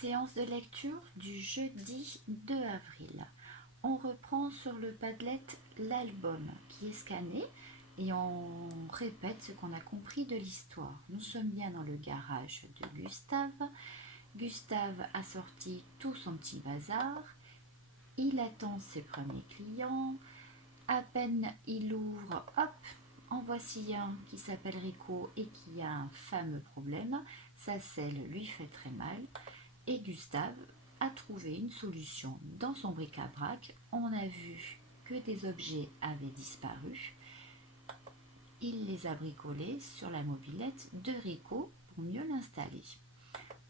Séance de lecture du jeudi 2 avril. On reprend sur le Padlet l'album qui est scanné et on répète ce qu'on a compris de l'histoire. Nous sommes bien dans le garage de Gustave. Gustave a sorti tout son petit bazar. Il attend ses premiers clients. À peine il ouvre, hop, en voici un qui s'appelle Rico et qui a un fameux problème. Sa selle lui fait très mal. Et Gustave a trouvé une solution dans son bric-à-brac. On a vu que des objets avaient disparu. Il les a bricolés sur la mobilette de Rico pour mieux l'installer.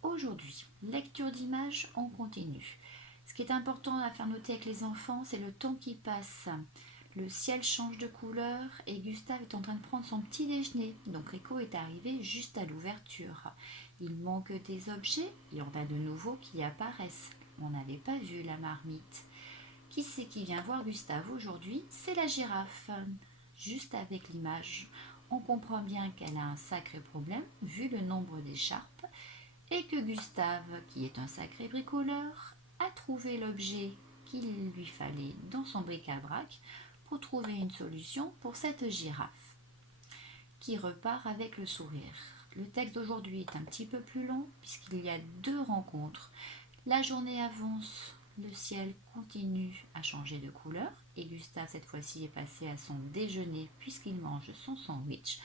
Aujourd'hui, lecture d'images, on continue. Ce qui est important à faire noter avec les enfants, c'est le temps qui passe. Le ciel change de couleur et Gustave est en train de prendre son petit déjeuner. Donc Rico est arrivé juste à l'ouverture. Il manque des objets, il y en a de nouveaux qui apparaissent. On n'avait pas vu la marmite. Qui c'est qui vient voir Gustave aujourd'hui? C'est la girafe. Juste avec l'image, on comprend bien qu'elle a un sacré problème vu le nombre d'écharpes et que Gustave, qui est un sacré bricoleur, a trouvé l'objet qu'il lui fallait dans son bric-à-brac pour trouver une solution pour cette girafe qui repart avec le sourire. Le texte d'aujourd'hui est un petit peu plus long puisqu'il y a deux rencontres. La journée avance, le ciel continue à changer de couleur et Gustave cette fois-ci est passé à son déjeuner puisqu'il mange son sandwich.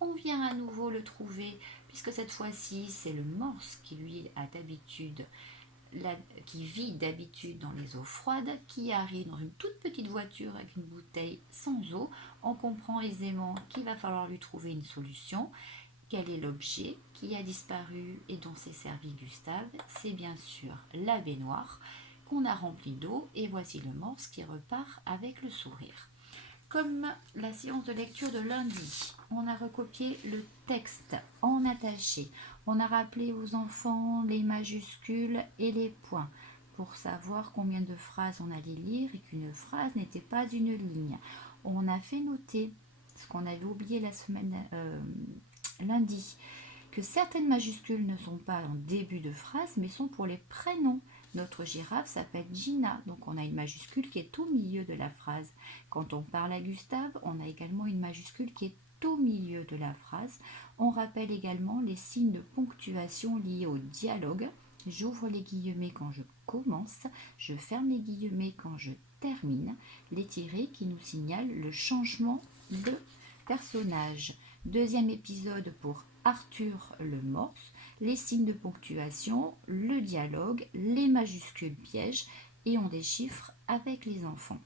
On vient à nouveau le trouver puisque cette fois-ci c'est le morse qui lui a d'habitude qui vit d'habitude dans les eaux froides, qui arrive dans une toute petite voiture avec une bouteille sans eau. On comprend aisément qu'il va falloir lui trouver une solution. Quel est l'objet qui a disparu et dont s'est servi Gustave? C'est bien sûr la baignoire qu'on a remplie d'eau et voici le morse qui repart avec le sourire. Comme la séance de lecture de lundi, on a recopié le texte en attaché. On a rappelé aux enfants les majuscules et les points pour savoir combien de phrases on allait lire et qu'une phrase n'était pas une ligne. On a fait noter ce qu'on avait oublié la semaine lundi, que certaines majuscules ne sont pas en début de phrase mais sont pour les prénoms. Notre girafe s'appelle Gina, donc on a une majuscule qui est au milieu de la phrase. Quand on parle à Gustave, on a également une majuscule qui est au milieu de la phrase. On rappelle également les signes de ponctuation liés au dialogue. J'ouvre les guillemets quand je commence, je ferme les guillemets quand je termine. Les tirets qui nous signalent le changement de personnage. Deuxième épisode pour Arthur le morse, les signes de ponctuation, le dialogue, les majuscules pièges et on déchiffre avec les enfants.